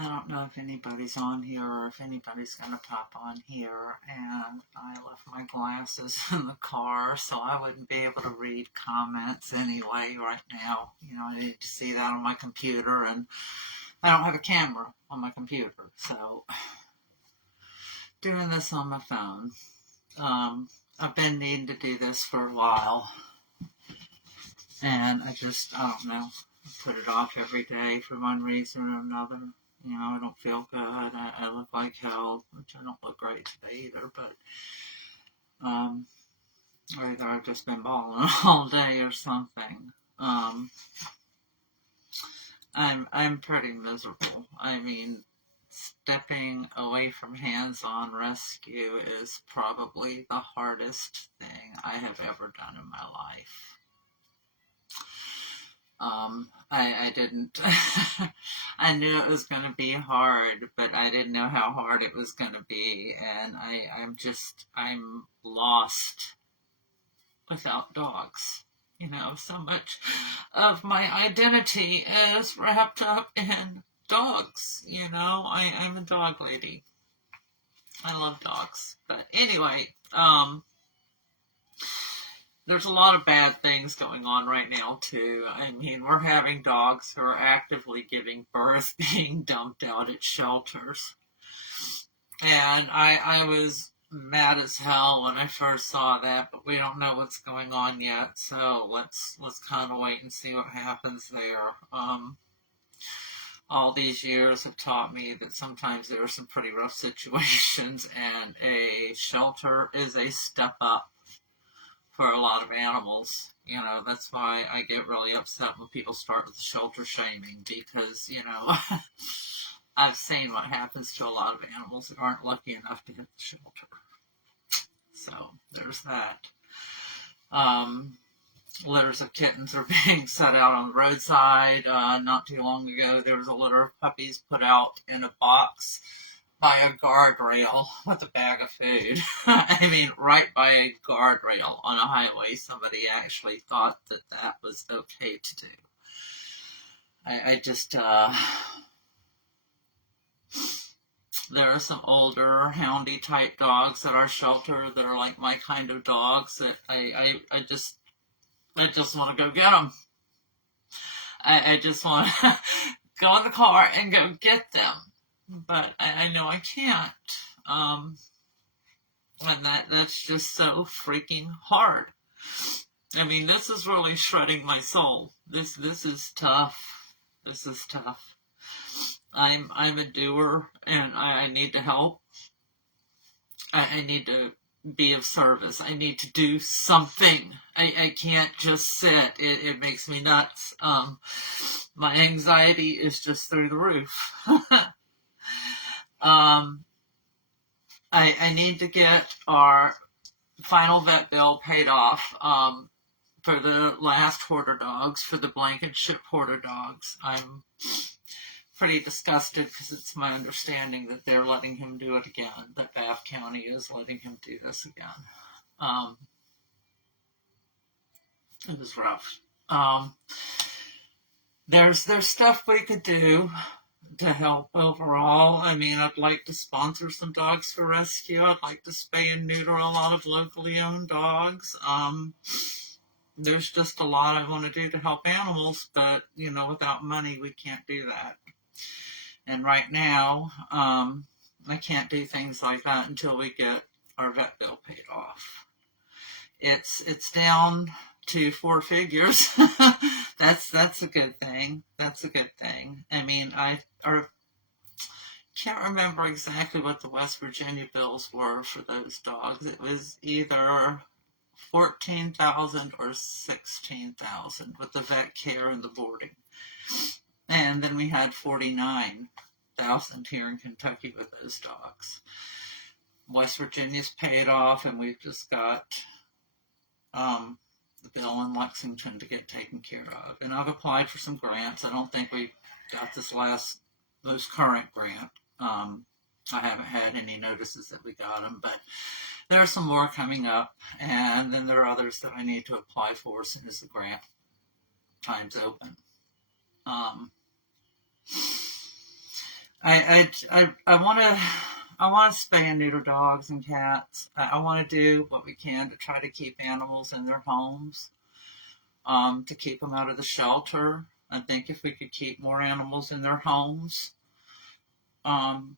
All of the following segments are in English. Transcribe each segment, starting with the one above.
I don't know if anybody's on here or if anybody's going to pop on here. And I left my glasses in the car, so I wouldn't be able to read comments anyway right now. I need to see that on my computer, and I don't have a camera on my computer, so doing this on my phone. I've been needing to do this for a while, and I don't know, put it off every day for one reason or another. I don't feel good. I look like hell, which I don't look great today either, but either I've just been balling all day or something. I'm pretty miserable. I mean, stepping away from hands-on rescue is probably the hardest thing I have ever done in my life. I didn't, I knew it was going to be hard, but I didn't know how hard it was going to be, and I'm lost without dogs. So much of my identity is wrapped up in dogs. I'm a dog lady. I love dogs. But anyway, there's a lot of bad things going on right now, too. I mean, we're having dogs who are actively giving birth being dumped out at shelters. And I was mad as hell when I first saw that, but we don't know what's going on yet, so let's kind of wait and see what happens there. All these years have taught me that sometimes there are some pretty rough situations, and a shelter is a step up for a lot of animals. That's why I get really upset when people start with shelter shaming, because, I've seen what happens to a lot of animals that aren't lucky enough to get the shelter. So, there's that. Litters of kittens are being set out on the roadside. Not too long ago, there was a litter of puppies put out in a box by a guardrail with a bag of food. I mean, right by a guardrail on a highway. Somebody actually thought that was okay to do. There are some older houndy type dogs at our shelter that are like my kind of dogs that I just want to go get them. I just want to go in the car and go get them. But I know I can't. And that's just so freaking hard. I mean, this is really shredding my soul. This is tough. This is tough. I'm a doer, and I need to help. I need to be of service. I need to do something. I can't just sit. It makes me nuts. My anxiety is just through the roof. I need to get our final vet bill paid off for the last hoarder dogs, for the blanket ship hoarder dogs. I'm pretty disgusted because it's my understanding that they're letting him do it again, that Bath County is letting him do this again. It was rough. There's stuff we could do to help overall. I mean, I'd like to sponsor some dogs for rescue. I'd like to spay and neuter a lot of locally owned dogs. There's just a lot I want to do to help animals, but, without money, we can't do that. And right now, I can't do things like that until we get our vet bill paid off. It's down to 4 figures. That's a good thing. That's a good thing. I mean, I can't remember exactly what the West Virginia bills were for those dogs. It was either $14,000 or $16,000 with the vet care and the boarding. And then we had $49,000 here in Kentucky with those dogs. West Virginia's paid off, and we've just got the bill in Lexington to get taken care of. And I've applied for some grants. I don't think we got this most current grant. I haven't had any notices that we got them, but there are some more coming up, and then there are others that I need to apply for as soon as the grant time's open. I want to spay and neuter dogs and cats. I want to do what we can to try to keep animals in their homes, to keep them out of the shelter. I think if we could keep more animals in their homes, um,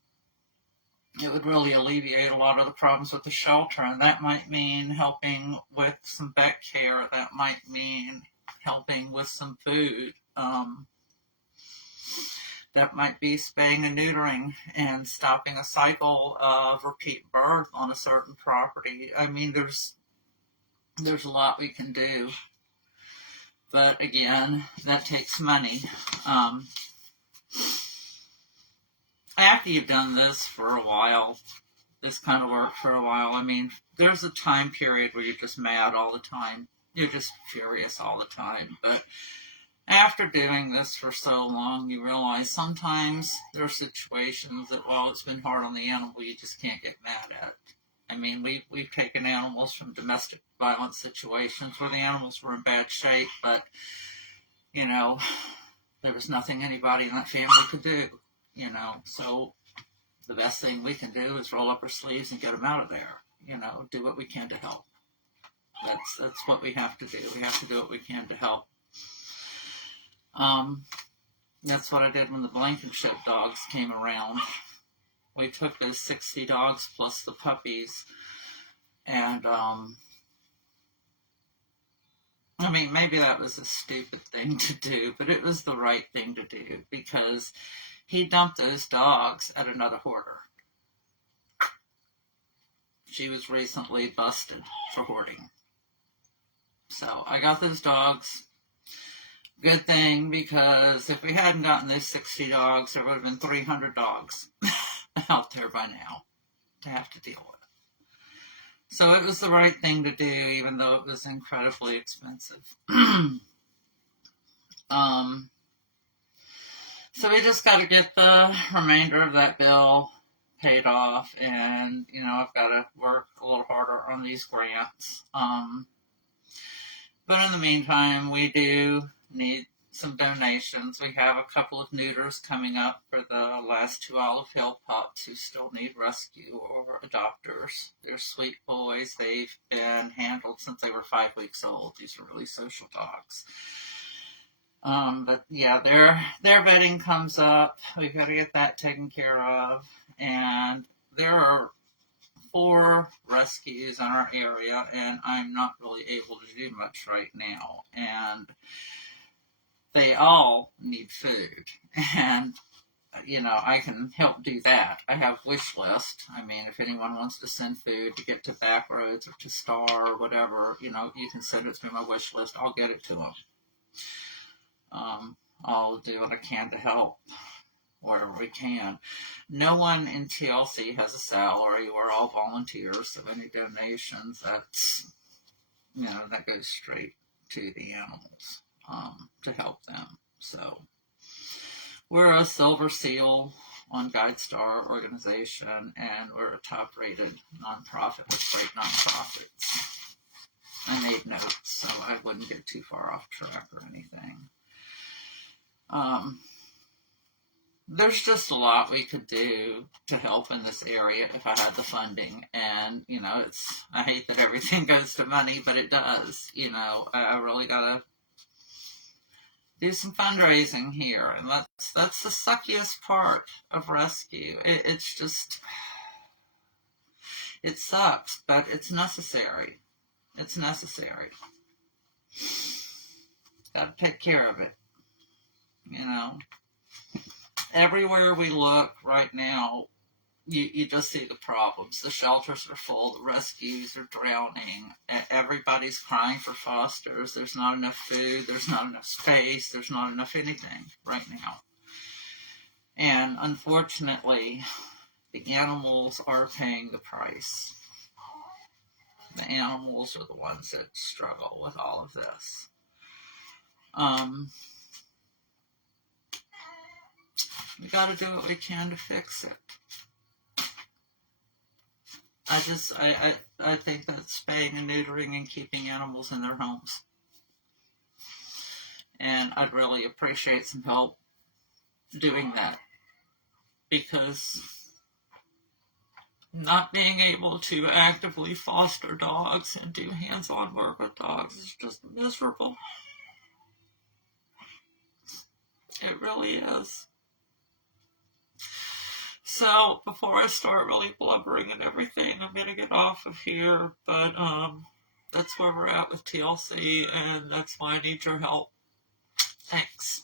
it would really alleviate a lot of the problems with the shelter. And that might mean helping with some vet care. That might mean helping with some food. That might be spaying and neutering and stopping a cycle of repeat birth on a certain property. I mean, there's a lot we can do, but again, that takes money. After you've done this for a while, this kind of work for a while, I mean, there's a time period where you're just mad all the time. You're just furious all the time. But after doing this for so long, you realize sometimes there are situations that while it's been hard on the animal, you just can't get mad at. I mean, we've taken animals from domestic violence situations where the animals were in bad shape, but, you know, there was nothing anybody in that family could do, you know. So the best thing we can do is roll up our sleeves and get them out of there, you know, do what we can to help. That's what we have to do. We have to do what we can to help. That's what I did when the Blankenship dogs came around. We took those 60 dogs plus the puppies, and I mean, maybe that was a stupid thing to do, but it was the right thing to do because he dumped those dogs at another hoarder. She was recently busted for hoarding. So I got those dogs. Good thing, because if we hadn't gotten those 60 dogs, there would have been 300 dogs out there by now to have to deal with. So it was the right thing to do, even though it was incredibly expensive. So we just got to get the remainder of that bill paid off, and, you know, I've got to work a little harder on these grants. But in the meantime, we do need some donations. We have a couple of neuters coming up for the last 2 Olive Hill pups who still need rescue or adopters. They're sweet boys. They've been handled since they were 5 weeks old. These are really social dogs. But yeah, their vetting comes up. We've got to get that taken care of. And there are 4 rescues in our area, and I'm not really able to do much right now. And they all need food. And, you know, I can help do that. I have wish list. I mean, if anyone wants to send food to get to Backroads or to Star or whatever, you know, you can send it to my wish list. I'll get it to them. I'll do what I can to help wherever we can. No one in TLC has a salary. We're all volunteers, so any donations, that's, you know, that goes straight to the animals, to help them. So we're a Silver Seal on GuideStar organization, and we're a top-rated nonprofit with GreatNonprofits. I made notes so I wouldn't get too far off track or anything. There's just a lot we could do to help in this area if I had the funding. And, you know, I hate that everything goes to money, but it does. You know, I really gotta do some fundraising here. And that's the suckiest part of rescue. It's just, it sucks, but it's necessary. It's necessary. Gotta take care of it. You know, everywhere we look right now, you just see the problems. The shelters are full, the rescues are drowning, everybody's crying for fosters. There's not enough food, there's not enough space, there's not enough anything right now. And unfortunately, the animals are paying the price. The animals are the ones that struggle with all of this. We got to do what we can to fix it. I think that spaying and neutering and keeping animals in their homes. And I'd really appreciate some help doing that. because not being able to actively foster dogs and do hands-on work with dogs is just miserable. It really is. So before I start really blubbering and everything, I'm gonna get off of here. But that's where we're at with TLC, and that's why I need your help. Thanks.